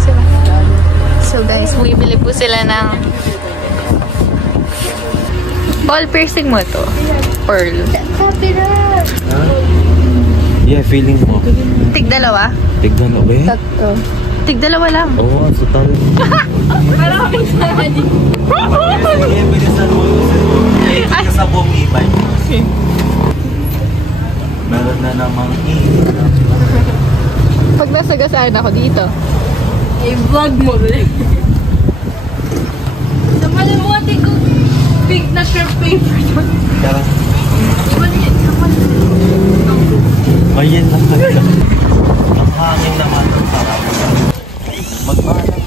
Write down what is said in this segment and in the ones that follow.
sila. So guys, bumibili po sila ng ball piercing mo to. Pearl. Yeah, feeling mo. Tig-dalawa? Tig-dalawa ba eh? Tatlo. Tig-dalawa lang. Oo, so tayo. Parang kami sa akin. Sige, bilisan mo. Ay, sa bumibay. Meron na namang Pag nasagasaan ako dito. I-vlog mo rin. Sa malimuti ko, big na shrimp paper doon. Tara. Ayan lang talaga. Ang hangin naman. Sarap. Magbalang.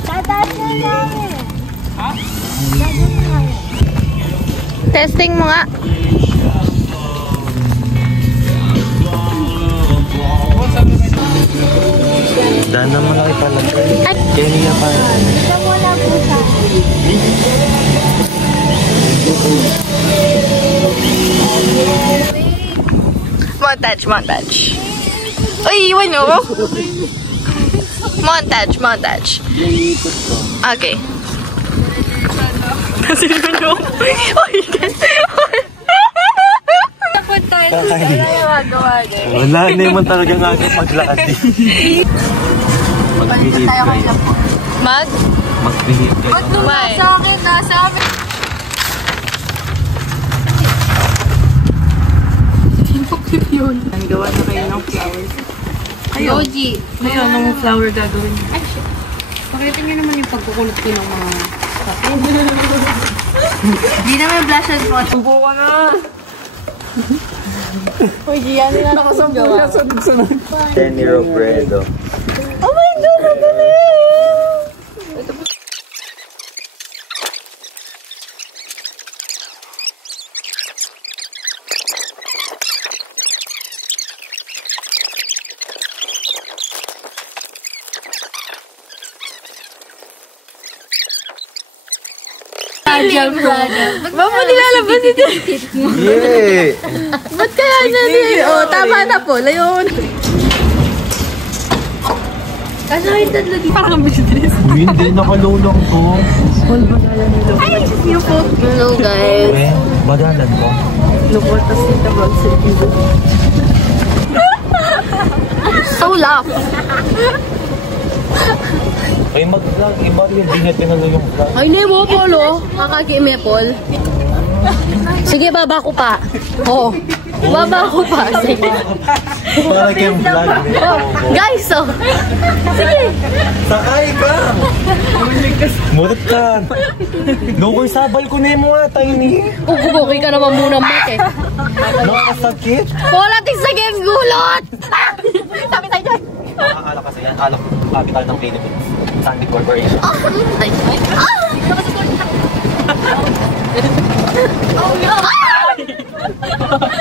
Tataas na lang eh. Ha? Testing mo nga. Dahil naman ako talaga. Kaya niya pa. Ito mo na po sa Montage. Uy, iwan nyo. Montage. Okay. Sino nyo? Wala na naman talagang agad maglakad eh. Mag-behave kayo. Mag-behave kayo. Ba't nung nasa akin, nasa amin? Yun. Gawa na kayo ng flowers. Kayo. Oji. Kayo, anong flower gagawin niyo? Ay, shit. Pakita niyo naman yung pagkukulot ko ng mga kapin. Hindi naman blush and blush. Subo ka na! Uy, Gian, nila nakasampo na sa sunod. Kenny Robredo. Oh my God, ang galing! Ba't mo nilalabas ito? Yeah! Ba't kaya niya niya? Oh, tama na po. Layon. Kasahit na lagi. Parang business. Hindi, nakalulong to. Ay, yung phone. Hello guys. Eh, badalan ko. Lupot, tas kita vlog sa video. So laugh. Ay, mag-vlog. Iba rin, hindi na tinalo yung vlog. Ay, nemo, Polo. Kakagi-ime, Paul. Sige, baba ko pa. Oo. Baba ko pa. Sige. Para kayong vlog. Oh, guys, oh. Sige. Sakay ka! Murot ka! Lukoy sabal ko na mo nga, tiny. Ugubuki ka naman muna, Mat, eh. Nakasakit. Polating sa game gulot! Sabi tayo dyan. Nakakala kasi yan. Alok, capital ng Philippines. Sandy Corporation. Ay, ay.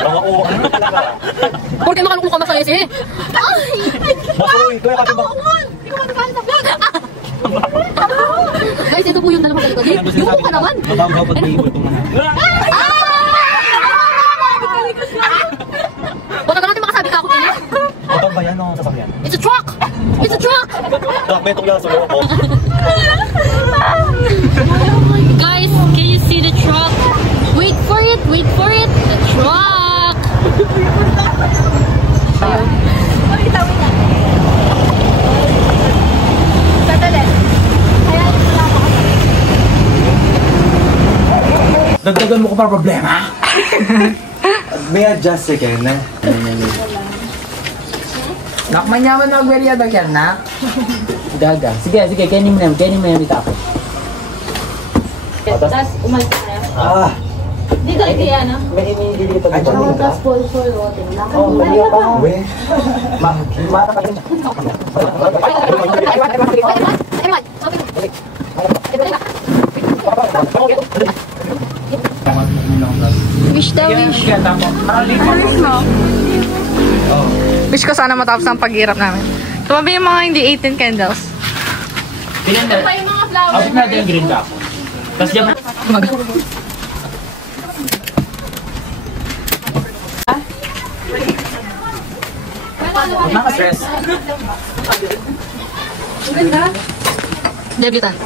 Mga uwa, ano talaga? Porque makalungkong ka masaya siya. Masuloy, kaya kasi ba? Hindi ko matapaan sa vlog. Guys, ito po yung dalawa sa likod. Yung ka naman. Mababaw pag may ibol itong mga. Wala ka natin makasabi ka ako, Kenya. Ito ba yan o sasakyan? It's a truck! It's a truck! Truck, may itong yaso ako. Guys, can you see the truck? Wait for it! Wait for it! The truck! Dagdagan mo ko pa problema? May adjust si Ken eh. Nak, manyaman na magweriya ba yan, nak? Gaga. Sige, sige, kainin mo na yung ako. Tapos, umalis ka na. Ah! Dito, kaya na. May inili pa dito. Tapos, sponsor, water lang. Oh, mali pa. We? Mata pa rin. Wish daw, wish. Wish ko sana matapos ang paghirap namin. Tumabi yung mga hindi 18 candles. Ito pa yung mga flowers. Abot natin yung green back. Tapos dyan. Huwag na ka-stress. Debutant.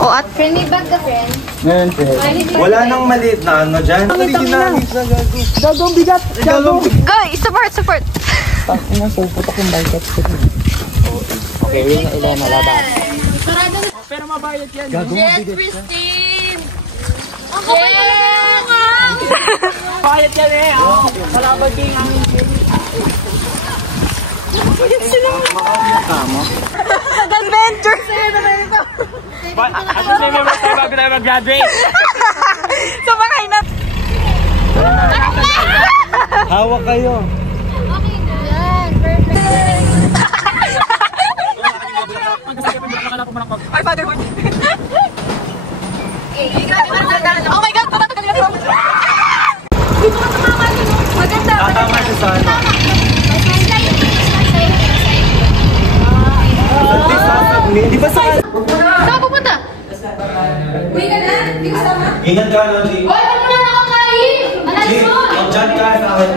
Oh, at Friendly bag ka, friend. Ngayon, friend. Wala nang maliit na ano dyan. Dynamics na gago. Gagawang bigat! Gagawang bigat! go! Support! Ina, puputok yung biceps ko. Okay, win na ilan na laban. Pero mabayad yan. Yes, Christine! Ang kapal na lang! Bayad yan eh! Salamat kayo ng aming team. Adventure! Sa'yo na rin ito! At may members tayo bago tayo mag-graduate. Sumakay na! Hawak kayo. Okay na. Yan, perfect. Ay, fatherhood! Oh my God! Patatagal na ito! Maganda! Tatama siya sa ano. Di ba saan? Saan pupunta? Uy ka na? Hindi ko sama? Ingat ka na, G. Uy, wag mo na nakakain! Alas G, mo! mag-chat ka sa akin.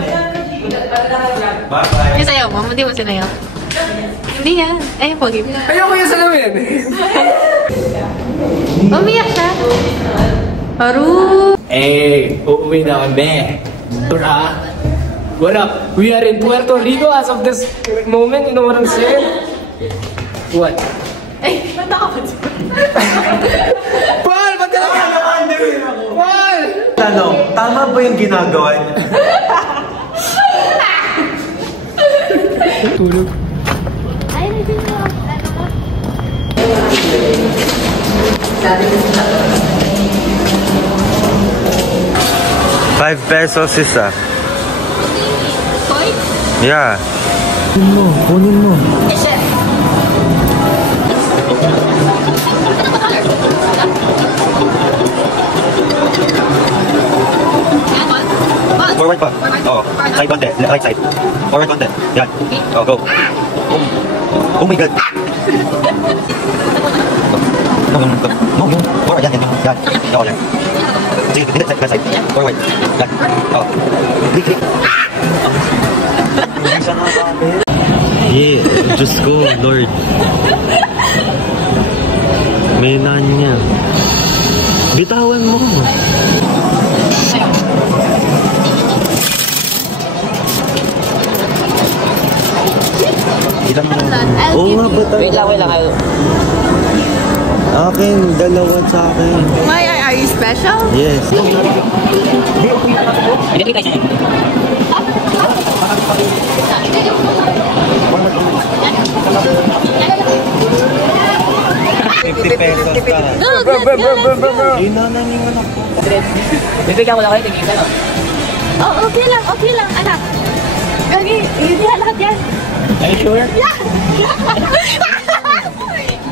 Bye-bye. Yung sayaw mo, hindi mo sinayaw. Hindi yan. Ayun, pogi. Ayoko yung salamin. Umiyak siya. Haru! Eh, uuwi na kami. Tura. What up? We are in Puerto Rico as of this moment. You know what I'm saying? What? Ay, ba't ako? Paul! Ba't ka nakakandawin ako? Paul! Tanong, tama ba yung ginagawa niya? Tulog. Ay, hindi mo. Ano ko? ₱5 isa. Toy? Yeah. Kunin mo. Forward pa. Oo. Side konti. Right side. Forward konti. Yan. Oh, go. Oh my God. No. Forward. Yan. Yan. Oo, yan. Sige, right side. Forward. Yan. Oo. Click. Yeah, Diyos ko, Lord. May niya. Bitawan mo. Kita mo. Oo nga ba tayo? Wait lang. Akin, dalawa sa akin. Why are you special? Yes. Hindi kayo. ₱50 ka. Yun na yung anak ko. Bibigyan ko lang kayo. Tingin ka no? Oh, okay lang, anak. Gagi, hindi lahat yan. Are you sure? Yeah!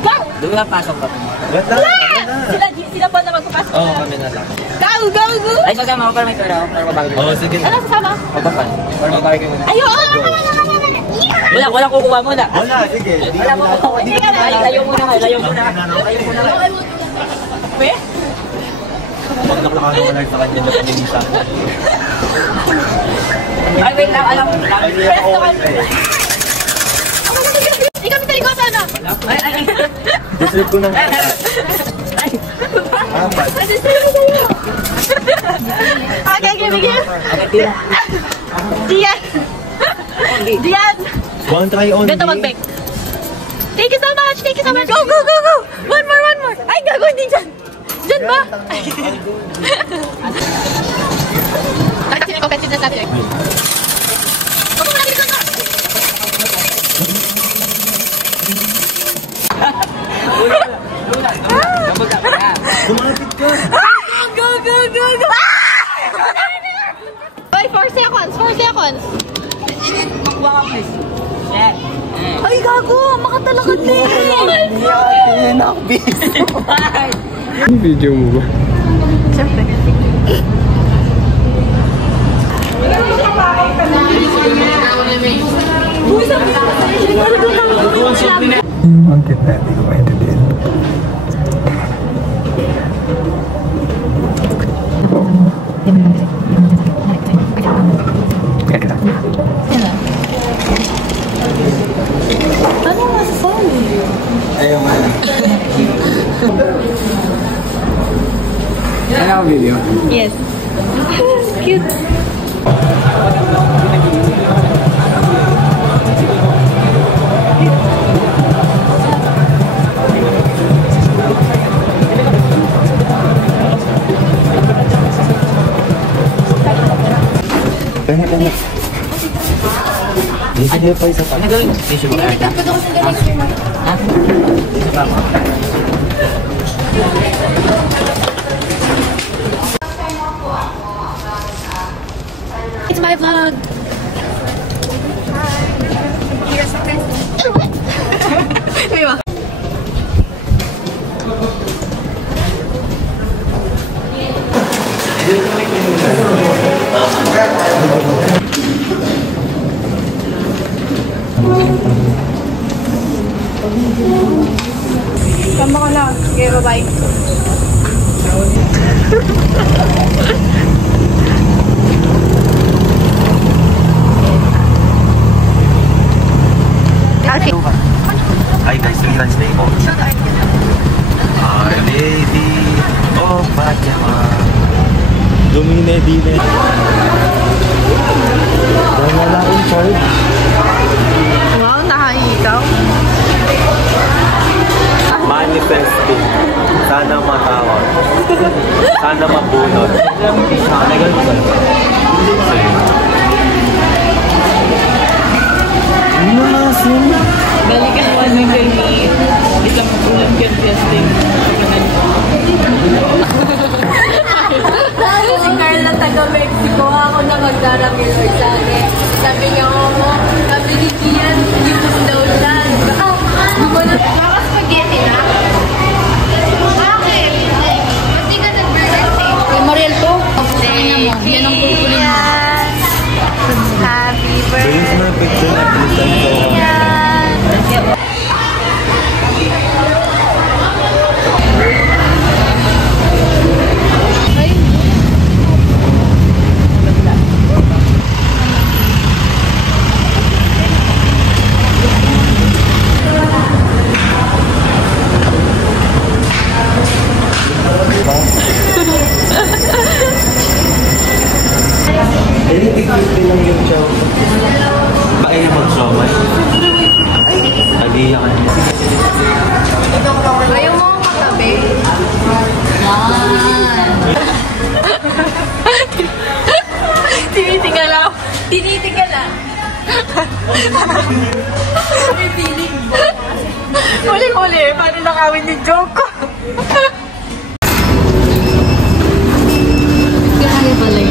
Go! Doon nga pasok ka. Ba't na? Sila pa na magpapasok. Oo, kami na lang. Go! Ay, sasama ko para may pera ako. Para mabagay ko. Oo, sige. Ano sasama? Magpapan. Para mabagay ko muna. Ayun! Walang kukuha muna. Wala, sige. Wala mo kukuha. Layo muna. Pag naklaka naman lang sa kanya na paningisa. Ay, wait lang. Alam mo. Ikaw may talikot, ano? Dislip ko na. Apat. Okay, bigyan. Okay, tira. Diyan! One try only. Beto mag-bake. Thank you so much! Go! One more! Ay, gago, hindi dyan! Dyan ba? Kasi may competitive na subject. Huwag mo lagi dito na! Kumapit ka. Go! Oy, 4 seconds! Ay, gago! Makatalakad na Video mo ba? Siyempre. Ang kita, hindi ko maintindihan. Yes. Cute. Kaya. Hindi siya pa isa pa. Hindi siya ba? It's my vlog. Tama ko na. Okay, bye-bye. Hi guys, 3 times day po. Our Lady of Fatima. Dumine, dine. Dahil wala akong charge. Wow, nakahikaw. Manifesting. Sana matawag. Sana mabunod. Balikan mo ng gani. Isang bulan ka testing. Sabi si Carla taga-Mexico, ako na magdaramil or sabi. Sabi niya, sabi ni Kian, hindi mo daw siya. Di mo na. Baka spaghetti na? Bakit? Hindi ka nag-birthday. Kay Mariel to. Yan ang kukulin mo. Happy Please na picture na bilisan ko. Hindi lang yung show. Bakit yung mag-showman? Nag-iiyak ka niya. Ayaw mo katabi? Tinitingala. Tinitingala. May feeling ba? Huli-huli, paano nakawin ni Joko? Kaya pala